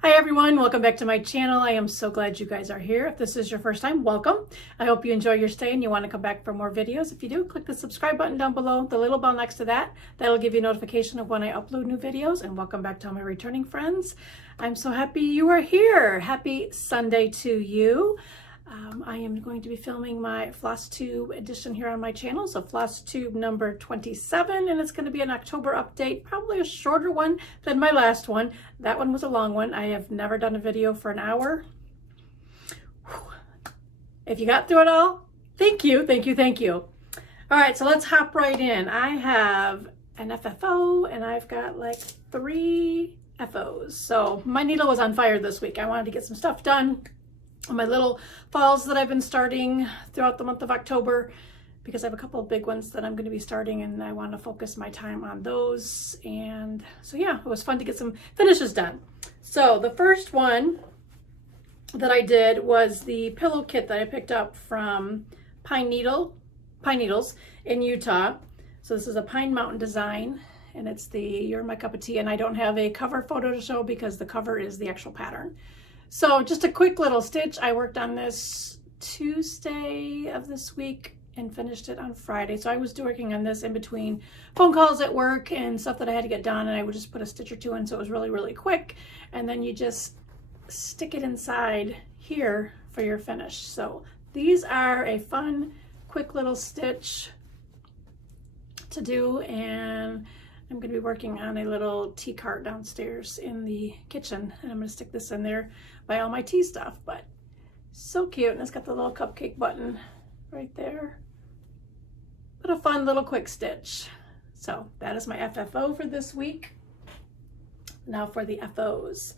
Hi everyone, welcome back to my channel. I am so glad you guys are here. If this is your first time, welcome. I hope you enjoy your stay and you want to come back for more videos. If you do, click the subscribe button down below, the little bell next to that. That'll give you a notification of when I upload new videos. And welcome back to all my returning friends. I'm so happy you are here. Happy Sunday to you. I am going to be filming my Flosstube edition here on my channel. So Flosstube number 27, and it's going to be an October update, probably a shorter one than my last one. That one was a long one. I have never done a video for an hour. If you got through it all, thank you, thank you, thank you. All right, so let's hop right in. I have an FFO and I've got like 3 FOs. So my needle was on fire this week. I wanted to get some stuff done on my little falls that I've been starting throughout the month of October, because I have a couple of big ones that I'm going to be starting and I want to focus my time on those. And so yeah, it was fun to get some finishes done. So the first one that I did was the pillow kit that I picked up from Pine Needles in Utah. So this is a Pine Mountain design and it's the You're My Cup of Tea, and I don't have a cover photo to show because the cover is the actual pattern. So just a quick little stitch. I worked on this Tuesday of this week and finished it on Friday. So I was working on this in between phone calls at work and stuff that I had to get done, and I would just put a stitch or two in, so it was really, really quick. And then you just stick it inside here for your finish. So these are a fun, quick little stitch to do, and I'm going to be working on a little tea cart downstairs in the kitchen, and I'm going to stick this in there by all my tea stuff. But so cute, and it's got the little cupcake button right there. But a fun little quick stitch. So that is my FFO for this week. Now for the FOs.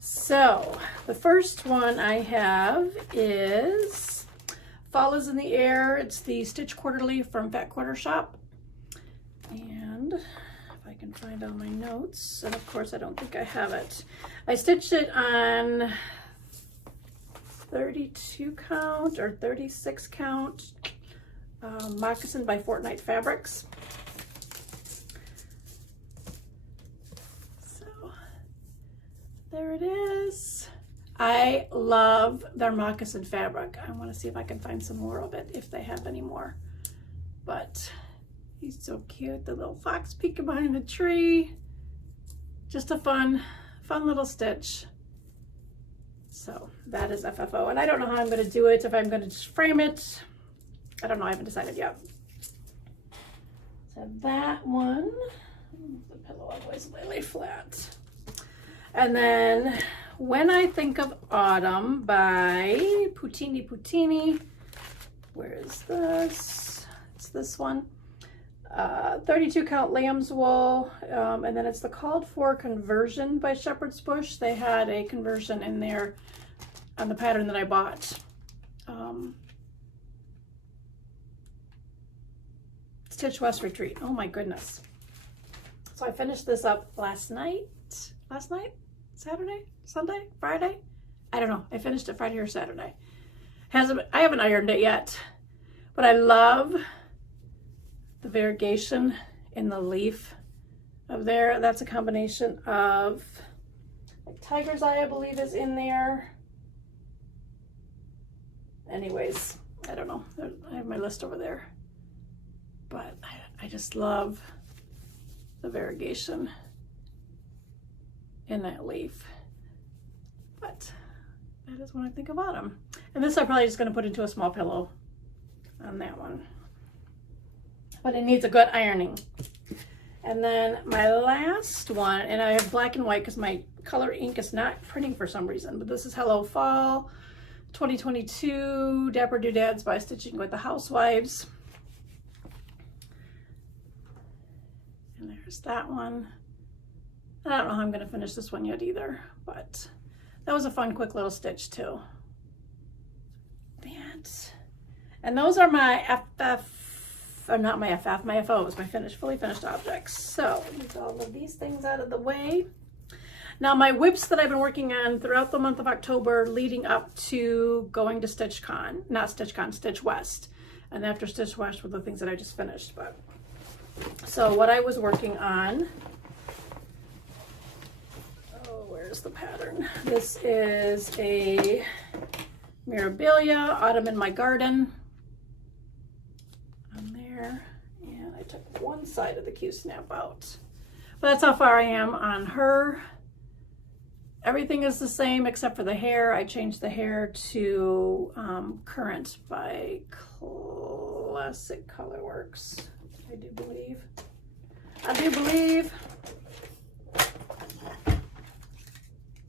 So the first one I have is Fall is in the Air. It's the Stitch Quarterly from Fat Quarter Shop. And I can find all my notes, and of course I don't think I have it. I stitched it on 32 count or 36 count Moccasin by Fortnight fabrics. So there it is. I love their Moccasin fabric. I want to see if I can find some more of it, if they have any more. But he's so cute, the little fox peeking behind the tree. Just a fun little stitch. So that is FFO, and I don't know how I'm going to do it, if I'm going to just frame it. I don't know, I haven't decided yet. So that one, the pillow always lay flat. And then When I Think of Autumn by PutiniPutini. Where is this? It's this one. 32 count Lambswool, and then it's the Called For Conversion by Shepherd's Bush. They had a conversion in there on the pattern that I bought. Stitch West Retreat. Oh my goodness. So I finished this up last night? Saturday? Sunday? Friday? I don't know. I finished it Friday or Saturday. I haven't ironed it yet, but I love the variegation in the leaf of there. That's a combination of like tiger's eye, I believe, is in there. Anyways, I don't know. I have my list over there. But I just love the variegation in that leaf. But that is When I Think of Autumn. And this I'm probably just going to put into a small pillow on that one. But it needs a good ironing. And then my last one, and I have black and white because my color ink is not printing for some reason, but this is Hello Fall 2022 Dapper Doodads by Stitching with the Housewives. And there's that one. I don't know how I'm going to finish this one yet either, but that was a fun quick little stitch too. And those are my my FOs, my fully finished objects. So get all of these things out of the way. Now my whips that I've been working on throughout the month of October leading up to going to Stitch West. And after Stitch West were the things that I just finished. But so what I was working on, oh, where Where's the pattern? This is a Mirabilia, Autumn in My Garden. On there. And I took one side of the Q-snap out. But that's how far I am on her. Everything is the same except for the hair. I changed the hair to Current by Classic Colorworks. I do believe.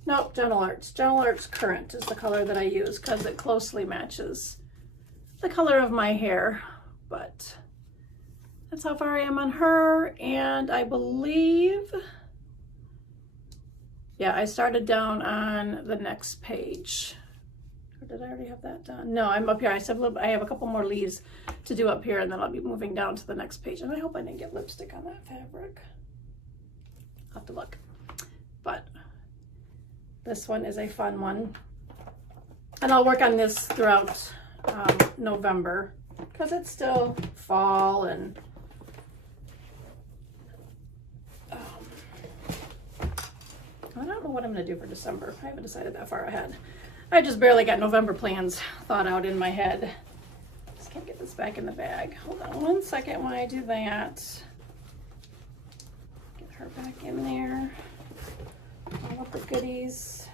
Nope, Gentle Arts. Gentle Arts Current is the color that I use because it closely matches the color of my hair. But that's how far I am on her. And I believe, yeah, I started down on the next page. Or did I already have that done? No, I'm up here. I have a couple more leaves to do up here, and then I'll be moving down to the next page. And I hope I didn't get lipstick on that fabric. I'll have to look. But this one is a fun one. And I'll work on this throughout November because it's still fall and I don't know what I'm going to do for December. I haven't decided that far ahead. I just barely got November plans thought out in my head. Just can't get this back in the bag. Hold on one second while I do that. Get her back in there. All of the goodies.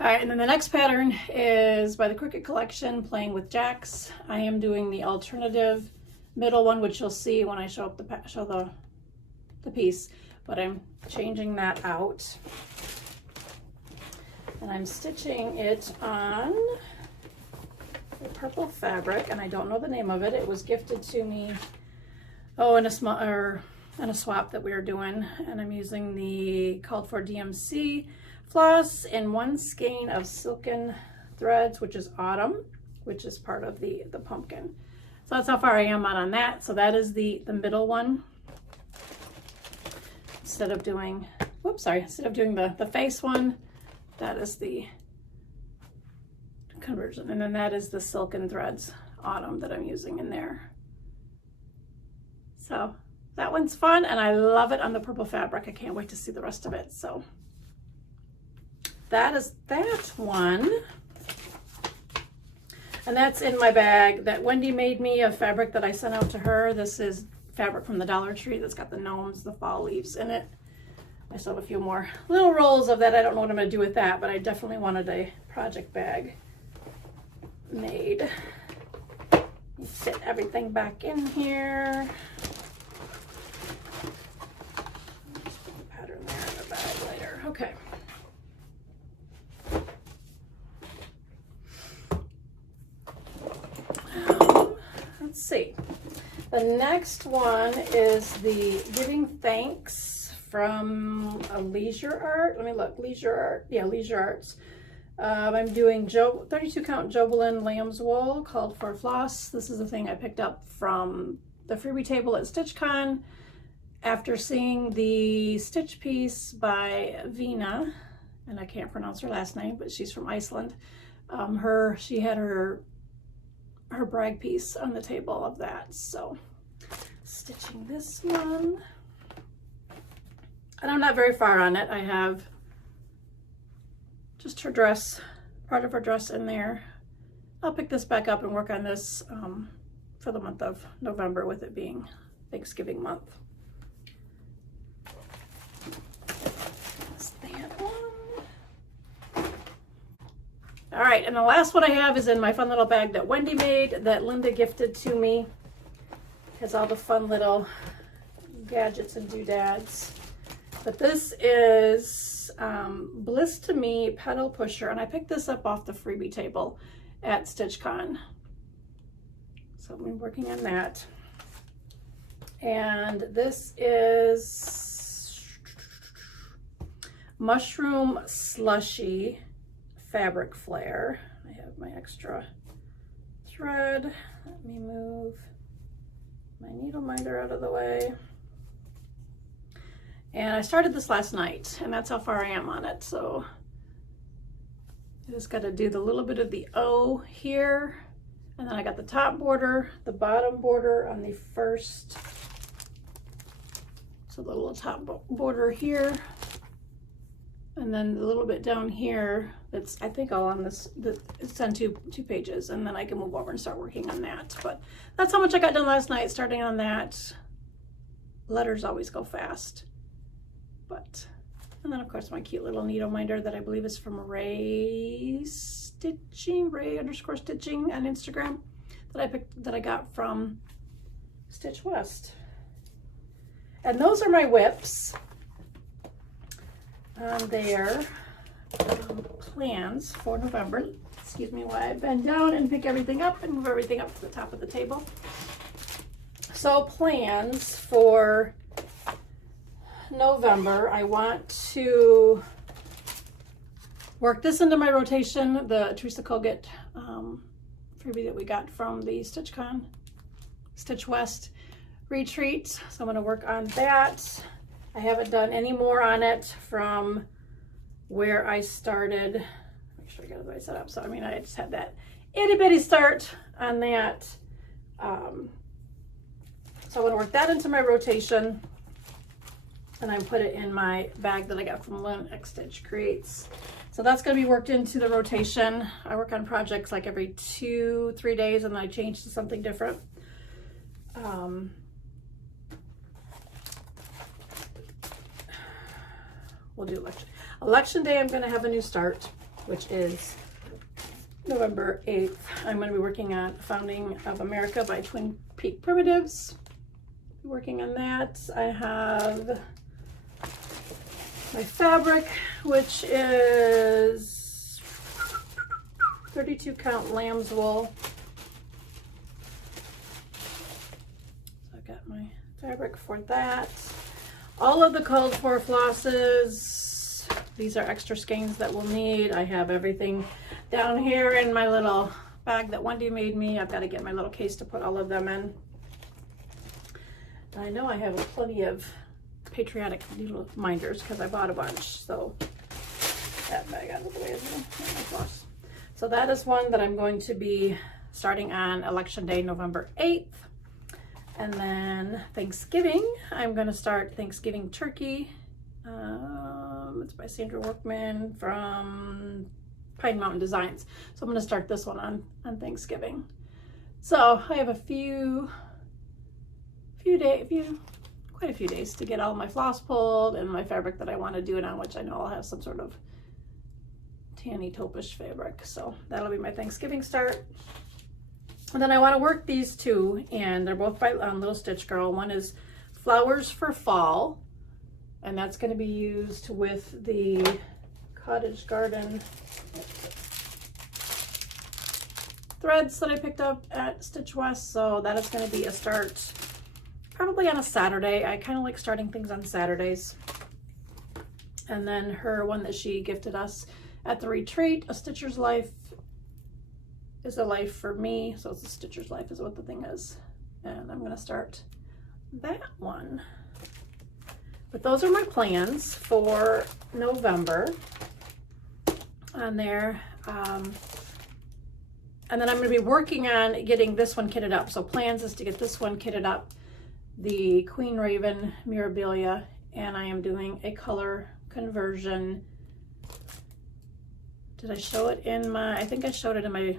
All right, and then the next pattern is by the Cricut Collection, Playing with Jacks. I am doing the alternative middle one, which you'll see when I show the piece, but I'm changing that out. And I'm stitching it on the purple fabric, and I don't know the name of it. It was gifted to me, in a swap that we were doing, and I'm using the called for DMC floss and one skein of silken threads, which is Autumn, which is part of the pumpkin. So that's how far I am on that. So that is the middle one. Instead of doing the face one, that is the conversion. And then that is the silken threads Autumn that I'm using in there. So that one's fun, and I love it on the purple fabric. I can't wait to see the rest of it. So that is that one. And that's in my bag that Wendy made me of fabric that I sent out to her. This is fabric from the Dollar Tree that's got the gnomes, the fall leaves in it. I still have a few more little rolls of that. I don't know what I'm going to do with that, but I definitely wanted a project bag made. Fit everything back in here. Just put the pattern there in the bag later. Okay. Let's see. The next one is the Giving Thanks from a Lesiure Art. Let me look. Lesiure Art. Yeah, Lesiure Arts. I'm doing 32 count Jobelan Lambswool called for floss. This is a thing I picked up from the freebie table at StitchCon after seeing the stitch piece by Vina, and I can't pronounce her last name, but she's from Iceland. She had her brag piece on the table of that. So stitching this one, and I'm not very far on it. I have just her dress, part of her dress in there. I'll pick this back up and work on this for the month of November, with it being Thanksgiving month. That's that one. All right, and the last one I have is in my fun little bag that Wendy made, that Linda gifted to me. It has all the fun little gadgets and doodads. But this is Bliss to Me Petal Pusher, and I picked this up off the freebie table at StitchCon. So I'm working on that. And this is Mushroom Slushie Fabric Flair. I have my extra thread. Let me move my needle minder out of the way. And I started this last night, and that's how far I am on it. So I just got to do the little bit of the O here, and then I got the top border, the bottom border on the first, so the little top border here, and then a little bit down here. That's, I think, all on this. It's on two pages, and then I can move over and start working on that. But that's how much I got done last night, starting on that. Letters always go fast, but. And then of course my cute little needle minder that I believe is from Ray Stitching, Ray_Stitching on Instagram, that I got from Stitch West. And those are my whips on their plans for November. Excuse me while I bend down and pick everything up and move everything up to the top of the table. So plans for November, I want to work this into my rotation, the Teresa Colgate freebie that we got from the Stitch West retreat. So I'm going to work on that. I haven't done any more on it from where I started. Make sure I got it right set up. So I mean, I just had that itty bitty start on that. So I'm going to work that into my rotation. And I put it in my bag that I got from Lynn X Stitch Creates. So that's going to be worked into the rotation. I work on projects like every 2-3 days, and then I change to something different. We'll do election day. I'm going to have a new start, which is November 8th. I'm going to be working on Founding of America by Twin Peak Primitives. Working on that. I have my fabric, which is 32 count Lambswool. So I've got my fabric for that. All of the called for flosses. These are extra skeins that we'll need. I have everything down here in my little bag that Wendy made me. I've got to get my little case to put all of them in. I know I have plenty of patriotic needle minders because I bought a bunch. So that bag out of the way as well. So that is one that I'm going to be starting on Election Day, November 8th. And then Thanksgiving, I'm going to start Thanksgiving Turkey. It's by Sandra Workman from Pine Mountain Designs. So I'm going to start this one on Thanksgiving. So I have quite a few days to get all my floss pulled and my fabric that I want to do it on, which I know I'll have some sort of tanny taupish fabric. So that'll be my Thanksgiving start. And then I want to work these two, and they're both by Little Stitch Girl. One is Flowers for Fall, and that's going to be used with the Cottage Garden threads that I picked up at Stitch West. So that is going to be a start probably on a Saturday. I kind of like starting things on Saturdays. And then her one that she gifted us at the retreat, A Stitcher's Life is a Life for Me. So it's A Stitcher's Life is what the thing is. And I'm going to start that one. But those are my plans for November on there. And then I'm going to be working on getting this one kitted up. So plans is to get this one kitted up, the Queen Raven Mirabilia, and I am doing a color conversion. Did I show it in my, I think I showed it in my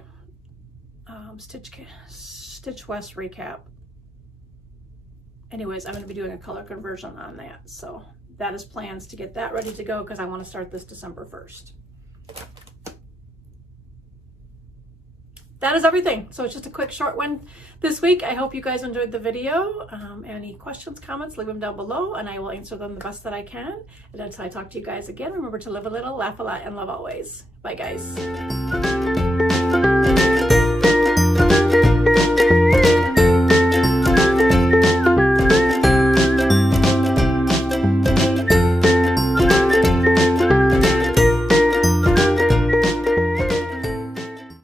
Stitch West recap. Anyways, I'm going to be doing a color conversion on that. So that is plans to get that ready to go because I want to start this December 1st. That is everything. So it's just a quick short one this week. I hope you guys enjoyed the video. Any questions, comments, leave them down below and I will answer them the best that I can. And until I talk to you guys again, remember to live a little, laugh a lot, and love always. Bye guys.